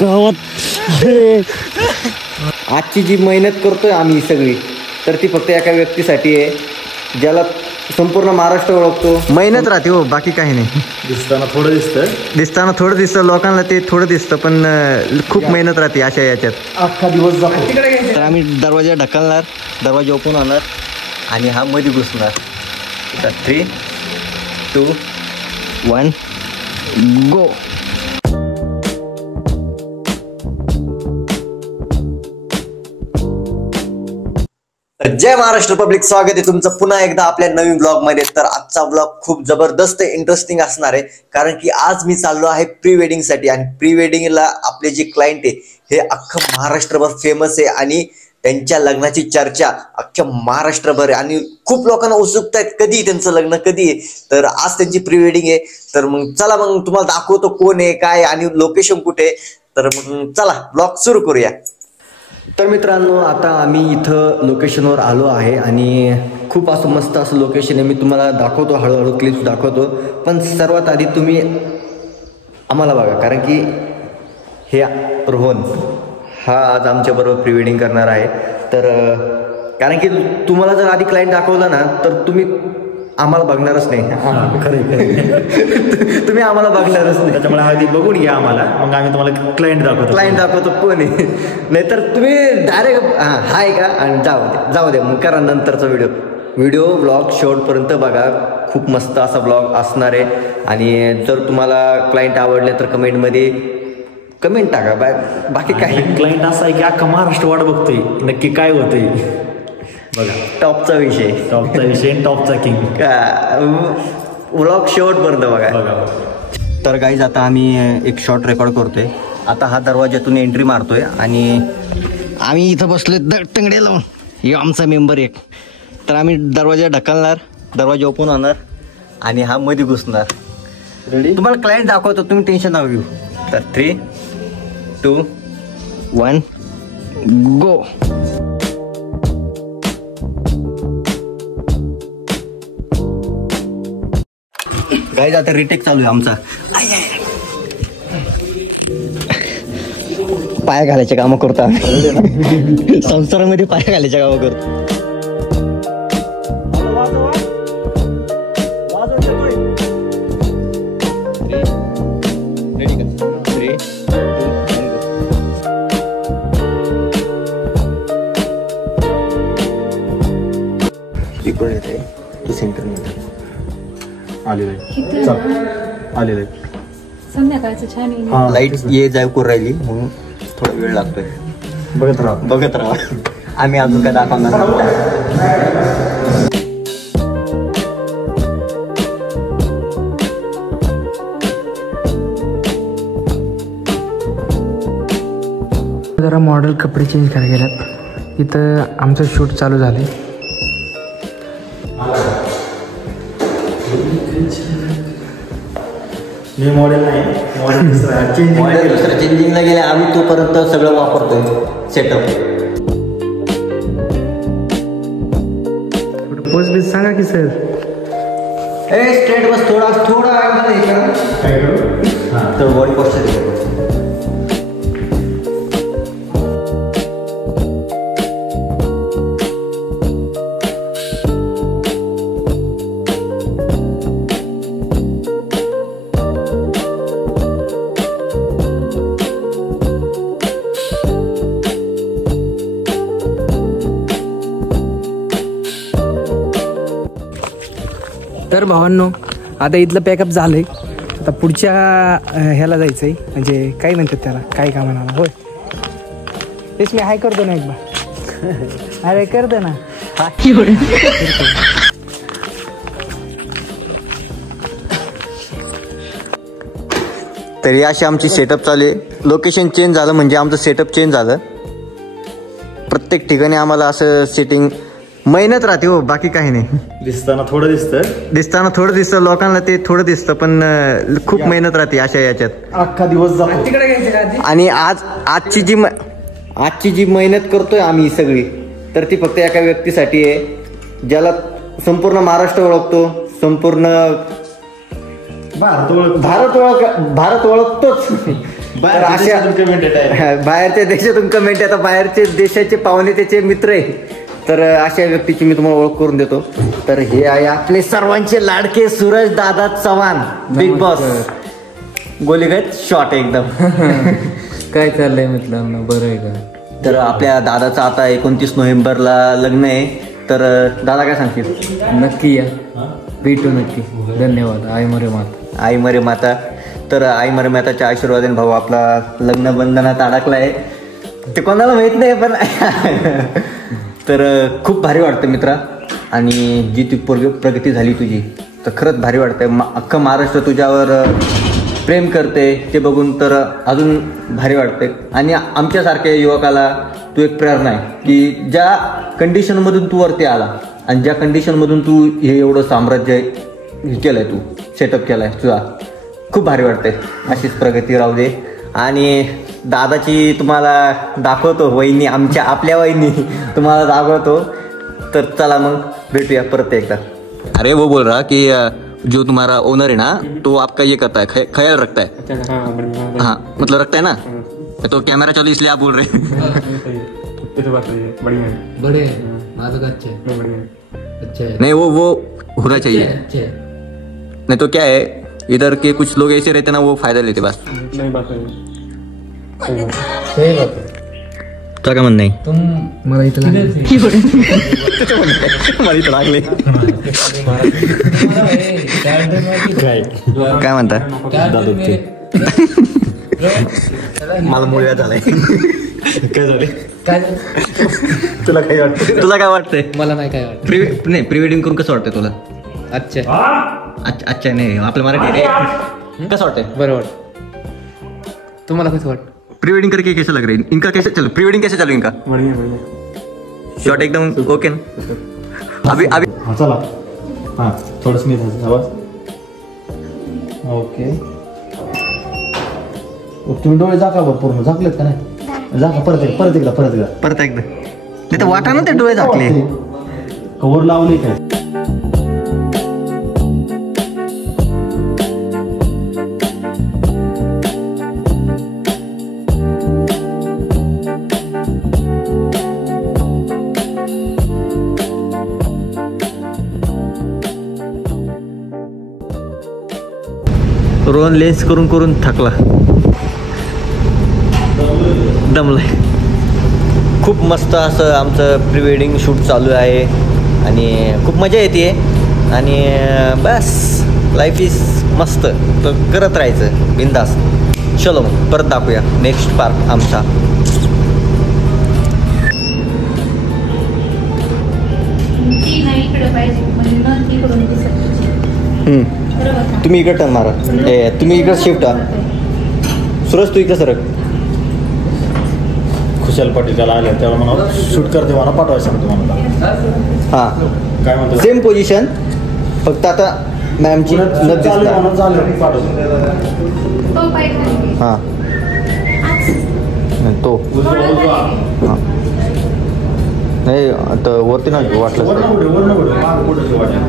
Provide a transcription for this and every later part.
गावात आजची जी मेहनत करतोय आम्ही सगळी, तर ती फक्त एका व्यक्तीसाठी आहे ज्याला संपूर्ण महाराष्ट्र ओळखतो. मेहनत राहते हो, बाकी काही नाही. दिसताना थोडं दिसतं लोकांना, ते थोडं दिसतं पण खूप मेहनत राहते अशा याच्यात. अख्खा दिवस जातो. तर आम्ही दरवाजा ढकलणार, दरवाजा ओपन होणार आणि हा मध्ये घुसणार. 3, 2, 1 गो. जय महाराष्ट्र पब्लिक, स्वागत आहे तुमचं पुन्हा एकदा आपल्या नवीन ब्लॉग मध्ये. तर आजचा ब्लॉग खूप जबरदस्त इंटरेस्टिंग असणार आहे, कारण की आज मी चाललो आहे प्री वेडिंग साठी. आणि प्री वेडिंगला आपले जे क्लायंट आहे हे अख्खं महाराष्ट्रभर फेमस आहे आणि त्यांच्या लग्नाची चर्चा अख्ख्या महाराष्ट्रभर आहे आणि खूप लोकांना उत्सुकता आहेत कधी त्यांचं लग्न कधी आहे. तर आज त्यांची प्री वेडिंग आहे. तर मग चला मग तुम्हाला दाखवतो कोण आहे काय आणि लोकेशन कुठे. तर मग चला ब्लॉग सुरू करूया. तर मित्रांनो, आता आम्ही इथं लोकेशनवर आलो आहे आणि खूप असं मस्त असं लोकेशन आहे. मी तुम्हाला दाखवतो, हळूहळू क्लिप्स दाखवतो. पण सर्वात आधी तुम्ही आम्हाला बघा, कारण की हे रोहन हा आज आमच्याबरोबर प्री वेडिंग करणार आहे. तर कारण की तुम्हाला जर आधी क्लायंट दाखवला ना तर तुम्ही आम्हाला बघणारच नाही. तुम्ही आम्हाला बघणारच नाही. त्याच्यामुळे आधी बघून घ्या आम्हाला, मग आम्ही तुम्हाला क्लायंट दाखवतो कोण आहे. नाहीतर तुम्ही डायरेक्ट हाय का आणि जाऊ दे मग करा नंतरचा व्हिडिओ ब्लॉग शेवटपर्यंत बघा. खूप मस्त असा ब्लॉग असणार आहे. आणि जर तुम्हाला क्लायंट आवडले तर कमेंटमध्ये कमेंट टाका. बाकी काही क्लायंट असा आहे की अख्खा महाराष्ट्र वाट बघतोय नक्की काय होतंय बघा. टॉपचा विषय टॉपचा किंग व्लॉग शेवटपर्यंत बघा. तर गाईज आता आम्ही एक शॉर्ट रेकॉर्ड करतोय. आता हा दरवाजातून एंट्री मारतोय आणि आम्ही इथं बसलोय तंगडे लावून. हे आमचा मेंबर एक. तर आम्ही दरवाजा ढकलणार, दरवाजा ओपन होणार आणि हा मध्ये घुसणार. रेडी? तुम्हाला क्लायंट दाखवतो, तुम्ही टेन्शन नका घेऊ. तर 3, 2, 1 गो. गाईज आता रिटेक चालू आहे आमचा. पाया घालायचे कामं करतो आम्ही. संसारामध्ये पाया घालायचे कामं करतो. सेंटर आलेलं संध्याकाळचं छान लाईट ये जाय करून राहिली म्हणून थोडा वेळ लागतोय. बघत राहा आम्ही अजून काय दाखवणार. जरा मॉडेल कपडे चेंज करायला गेल्यात. इथं आमचं शूट चालू झालंय. चेंजिंगला गेले आम्ही, तोपर्यंत सगळं वापरतोय सेटअप. पोज बीज सांगा की सर. स्ट्रेट बस, थोडा तर बॉडी पोस्चर. तर भावांनो, आता इथलं पॅकअप झालंय. आता पुढच्या ह्याला जायचंय, म्हणजे काय म्हणतात त्याला, काय का म्हणाला. होय तेच मी हाय करतो ना एकदा. अरे करतो ना. तरी अशी आमची सेटअप चालू आहे. लोकेशन चेंज झालं म्हणजे आमचं सेटअप चेंज झालं. प्रत्येक ठिकाणी आम्हाला असं सेटिंग मेहनत राहते हो, बाकी काही नाही. दिसताना थोडं दिसतं लोकांना, ते थोडं दिसतं पण खूप मेहनत राहते अशा याच्यात. अख्खा दिवस जातो. आणि आजची जी मेहनत करतोय आम्ही सगळी, तर ती फक्त एका व्यक्तीसाठी आहे ज्याला संपूर्ण महाराष्ट्र ओळखतो, संपूर्ण भारत ओळखतोच. तर अशा बाहेरच्या देशातून कमेंट येतात, बाहेरचे देशाचे पाहुणे त्याचे मित्र आहे. तर अशा व्यक्तीची मी तुम्हाला ओळख करून देतो. तर हे आहे आपले सर्वांचे लाडके सूरज दादा चव्हाण, बिग बॉस. गोलीगत शॉट एकदम. काय चाललंय मित्रांनो, बरं आहे का? तर आपल्या दादाचं आता 29 नोव्हेंबरला लग्न आहे. तर दादा काय सांगतील? नक्की या, भेटू नक्की. धन्यवाद. आई मरे माता. आई मरे माता. तर आई मरे माताच्या आशीर्वादाने भाऊ आपला लग्न बंधनात अडकलाय. ते कोणाला माहित नाही पण तर खूप भारी वाटतं मित्रा. आणि जी ती प्रगती झाली तुझी, तर खरंच भारी वाटतंय. अख्खं महाराष्ट्र तुझ्यावर प्रेम करते ते बघून तर अजून भारी वाटते. आणि आमच्यासारख्या युवकाला तू एक प्रेरणा आहे की ज्या कंडिशनमधून तू वरती आला आणि ज्या कंडिशनमधून तू हे एवढं साम्राज्य केलंय, तू सेटअप केलाय तुझा, खूप भारी वाटतंय. अशीच प्रगती राहू दे. आणि दादाची तुम्हाला दाखवतो वहिनी, आपल्या वहिनी तुम्हाला दाखवतो. तर चला मग भेटूया परत एकदा. अरे वो बोल रहा कि जो तुम्हारा ओनर है ना, तो आपका ये करता है, ख्याल रखता है. हाँ मतलब रखता है ना. तो कैमरा चालू इसलिए आप बोल रहे हैं. बड़े माझं का अच्छा है. अच्छा है. नहीं वो होना चाहिए. अच्छा है. नहीं तो क्या है, इधर के कुछ लोग ऐसे रहते ना, वो फायदा लेते बस. सही बात है. तुला काय म्हणणं नाही? तुम मला इथं लागले. काय म्हणता? मला मुळव्या झालाय. काय झाले? तुला काय वाटतंय? मला नाही काय वाटत. नाही, प्री वेडिंग करून कसं वाटतंय तुला? अच्छा अच्छा नाही, आपलं मराठी कसं वाटतंय? बरं वाटत. तुम्हाला कसं वाटतं? प्री वेडिंग करके कैसे लग रही है इनका? कैसे चलो प्री वेडिंग कैसे चलो इनका? बढ़िया. शॉट एकदम ओके ना? अभी हाँ चला. हाँ थोडंसं नीट आवाज. ओके. तुम्ही डोळे झाका बरं, पूर्ण झाकलेत का नाही? झाका परत एकदा. नाही तर वाटा ना ते डोळे झाकले. कवर लावले काय? रोहन लेन्स करून थकला, दमलाय. खूप मस्त असं आमचं प्री वेडिंग शूट चालू आहे आणि खूप मजा येते. आणि बस लाईफ इज मस्त, तर करत राहायचं बिंदास. चलो मग परत दाखवूया नेक्स्ट पार्ट आमचा. ती नाही इकडे पाहिजे म्हणजे न तिकडून दिसत. तुम्ही इकडे टर्न मारा. तुम्ही इकडे शिफ्ट व्हा. सुरज तू इकडे सरक. खुशाल पाटील त्याला आले तेव्हा मला शूट करते, मला पाठवायचं सांगतो मला. हां काय म्हणतो? सेम पोझिशन, फक्त आता मॅमची नथ दिसणार. म्हणून चाललं पाठवतो. तो पाहिजे. हां तो हां नाही आता वरती ना वाटलं. वर्ण कुठे वाटलं.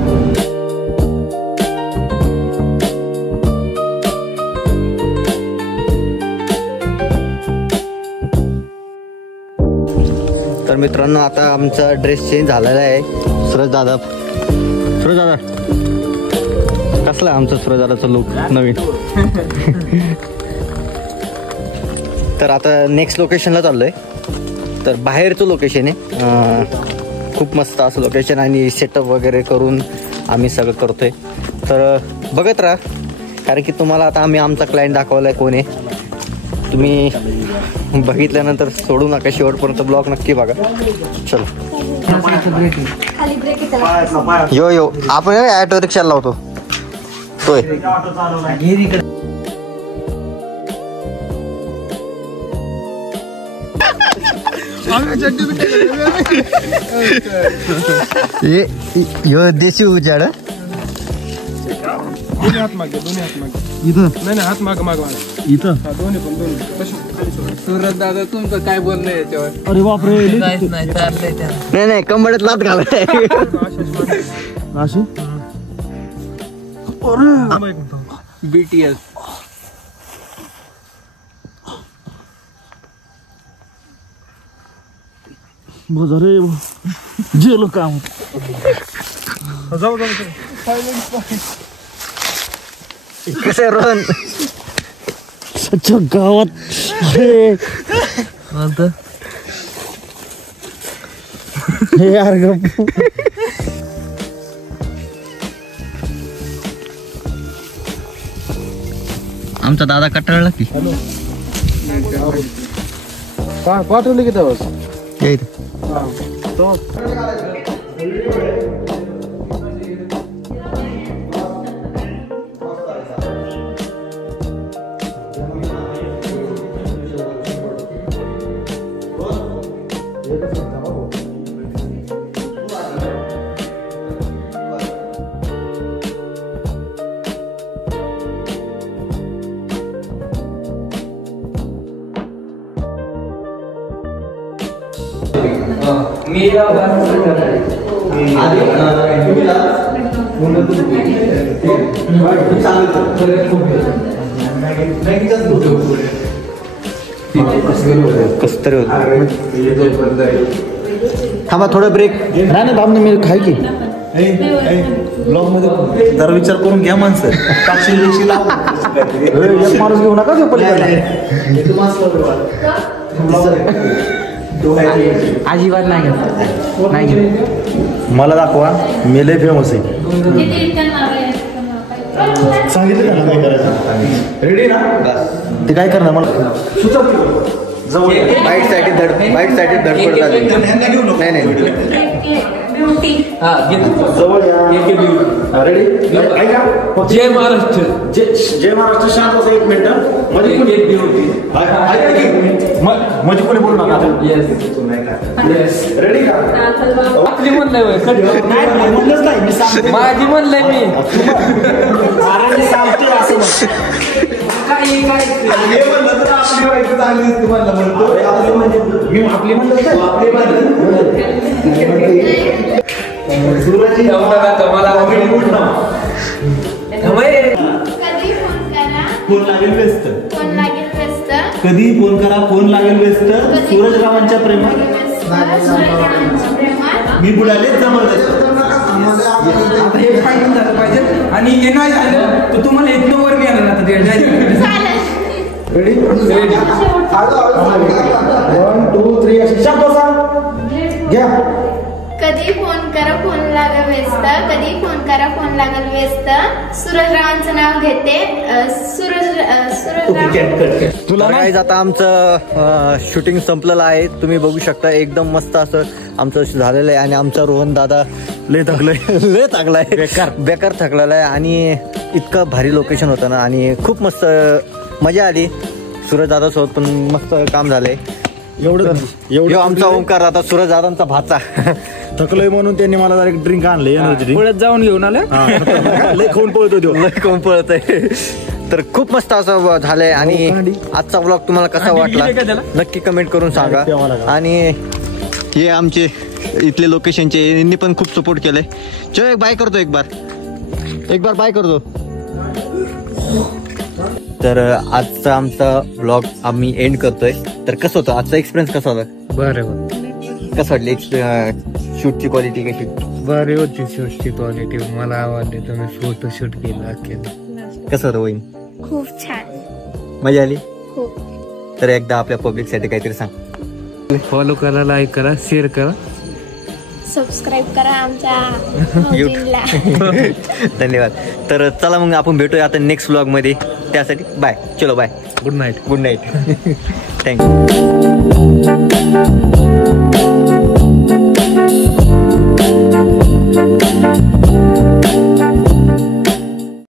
तर मित्रांनो आता आमचा ड्रेस चेंज झालेला आहे. सूरज दादा कसला आमचा सूरज दादाचा लुक नवीन. तर आता नेक्स्ट लोकेशनला चाललोय. तर बाहेरचं लोकेशन आहे, खूप मस्त असं लोकेशन आणि सेटअप वगैरे करून आम्ही सगळं करतोय. तर बघत राहा, कारण की तुम्हाला आता आम्ही आमचा क्लायंट दाखवला आहे कोण आहे. तुम्ही बघितल्यानंतर सोडू नका, शेवटपर्यंत ब्लॉग नक्की बघा. चलो खाली ब्रेक आहे त्याला. यो आपण ऑटो रिक्षा लावतो तोय. यो देशी उजाड सूरज दादा तुमचं काय बोलणं याच्यावर? अरे बापरे. नाही चाललंय त्या. नाही कंबड्यात लात घालाय. BTS रे जेलो काम जाऊ कसं रोहन सच्च्या गावात हे यार गप्पू आमचा दादा कटाळला की पाठवले की तेव्हा कस तरी होत थांबा थोडं ब्रेक नाही बाबा मी खाय की ब्लॉग मध्ये जरा विचार करून घ्या माणसं एक माणूस घेऊ नका ते अजिबात नाही घेत नाही घेत मला दाखवा मी लय फेमस आहे सांगितलं का काय करायचं रेडी ना ते काय करणार मला बाईट साठी धडपड झाली नाही जवळ या रेडी ऐका जय महाराष्ट्र जय महाराष्ट्र शांत असं 1 मिनिट म्हणजे कोणी बोलू नका रेडी का आपली म्हणलंय माझी म्हणलंय मी काय आपली कधी फोन करा फोन लागेल व्यस्त सूरजरावांच्या प्रेमात मी बुडालेच जबरदस्त हे फायनल झालं पाहिजे आणि हे नाही झालं तर तुम्हाला 1 नंबर मी आला आता रेडी 1 2 3 घ्या कधी फोन करा फोन लागेल व्यस्त कधी फोन करा फोन लागेल व्यस्त सूरजरावांचं नाव घेते तुला गाईज आता आमचं शूटिंग संपलेलं आहे तुम्ही बघू शकता एकदम मस्त असं आमचं झालेलं आहे आणि आमचा रोहन दादा लय थकलाय बेकार थकलेला आहे आणि इतकं भारी लोकेशन होतं ना आणि खूप मस्त मजा आली सूरज दादा सोबत पण मस्त काम झालंय एवढं आमचा ओंकार दादा सूरज दादांचा भाचा थकलोय म्हणून त्यांनी मला जरा एक ड्रिंक आणले एनर्जी पळत जाऊन घेऊन आलं लय खाऊन पळत आहे तर खूप मस्त असं झालंय आणि आजचा ब्लॉग तुम्हाला कसा वाटला नक्की कमेंट करून सांगा आणि हे आमचे इथले लोकेशनचे यांनी पण खूप सपोर्ट केलंय चलो एक बाय करतो एक बार बाय करतो तर आजचा आमचा ब्लॉग आम्ही एंड करतोय तर कसं होतं आजचा एक्सपिरियन्स कसा होता बरं कसं वाटलं शूटची क्वालिटी कशी बरी होती शूटची क्वालिटी मला आवडली तुम्ही फोटो शूट केला कसं होतं वहीन खूप छान मजा आली खूप तर एकदा आपल्या पब्लिक साठी काहीतरी सांग फॉलो करा लाईक करा शेअर करा सबस्क्राईब करा आमच्या धन्यवाद तर चला मग आपण भेटूया आता नेक्स्ट व्लॉग मध्ये त्यासाठी बाय चलो बाय गुड नाईट थँक्यू